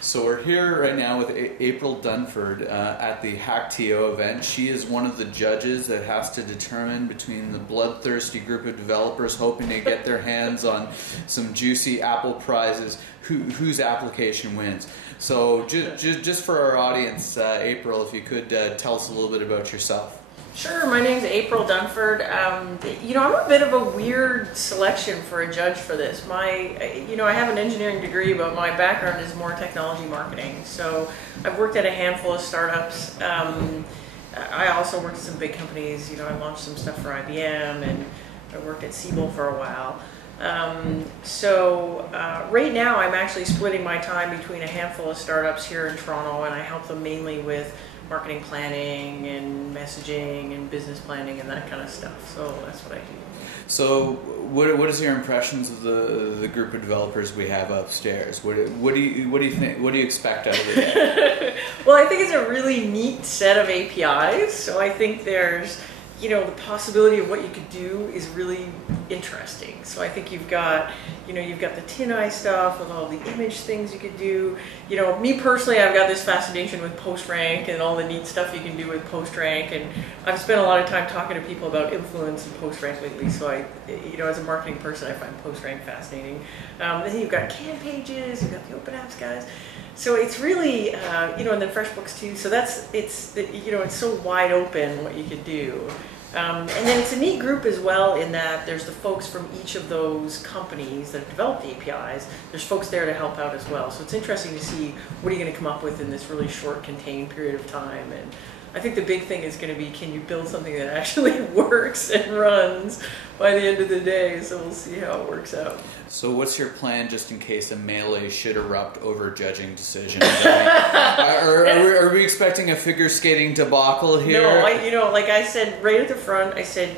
So we're here right now with April Dunford at the HackTO event. She is one of the judges that has to determine between the bloodthirsty group of developers hoping to get their hands on some juicy Apple prizes, whose application wins. So just for our audience, April, if you could tell us a little bit about yourself. Sure, my name's April Dunford. I'm a bit of a weird selection for a judge for this. I have an engineering degree, but my background is more technology marketing. So I've worked at a handful of startups. I also worked at some big companies. I launched some stuff for IBM, and I worked at Siebel for a while. Right now I'm actually splitting my time between a handful of startups here in Toronto, and I help them mainly with marketing planning and messaging and business planning and that kind of stuff. So that's what I do. So what is your impressions of the group of developers we have upstairs? What do you think? What do you expect out of it? Well, I think it's a really neat set of APIs. So I think there's the possibility of what you could do is really interesting. So I think you've got the TinEye stuff with all the image things you could do. Me personally, I've got this fascination with PostRank and all the neat stuff you can do with PostRank, and I've spent a lot of time talking to people about influence in PostRank lately. So as a marketing person, I find PostRank fascinating. And then you've got Can Pages, you've got the OPENapps guys. So it's really, and then FreshBooks too. So it's so wide open what you could do. And then it's a neat group as well in that there's the folks from each of those companies that have developed the APIs. There's folks there to help out as well. So it's interesting to see what are you going to come up with in this really short, contained period of time. And I think the big thing is going to be, can you build something that actually works and runs by the end of the day? So we'll see how it works out. So what's your plan just in case a melee should erupt over judging decisions? Are we expecting a figure skating debacle here? No, like I said right at the front, I said,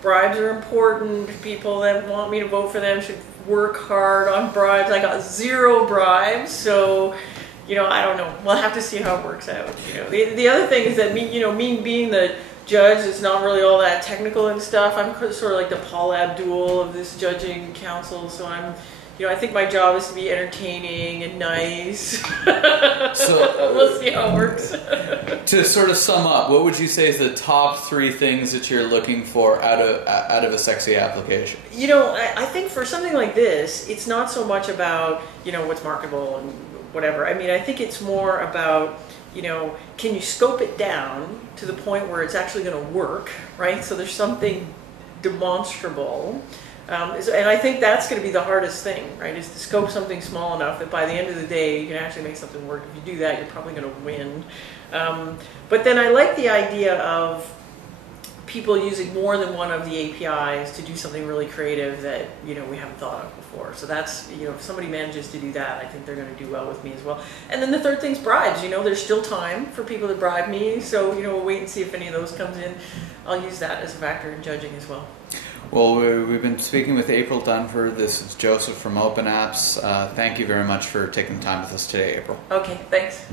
bribes are important. People that want me to vote for them should work hard on bribes. I got 0 bribes, so I don't know. We'll have to see how it works out. The other thing is that me being the judge, it's not really all that technical and stuff. I'm sort of like the Paul Abdul of this judging council, so I think my job is to be entertaining and nice. So we'll see how it works. To sort of sum up, what would you say is the top 3 things that you're looking for out of a sexy application? I think for something like this, it's not so much about what's marketable and whatever. I think it's more about can you scope it down to the point where it's actually going to work, right? So there's something demonstrable. And I think that's going to be the hardest thing, right, is to scope something small enough that by the end of the day, you can actually make something work. If you do that, you're probably going to win. But then I like the idea of people using more than one of the APIs to do something really creative that we haven't thought of before. So that's if somebody manages to do that, I think they're going to do well with me as well. And then the third thing's bribes. There's still time for people to bribe me, so we'll wait and see if any of those comes in. I'll use that as a factor in judging as well. Well, we've been speaking with April Dunford. This is Joseph from OPENapps. Thank you very much for taking the time with us today, April. Okay, thanks.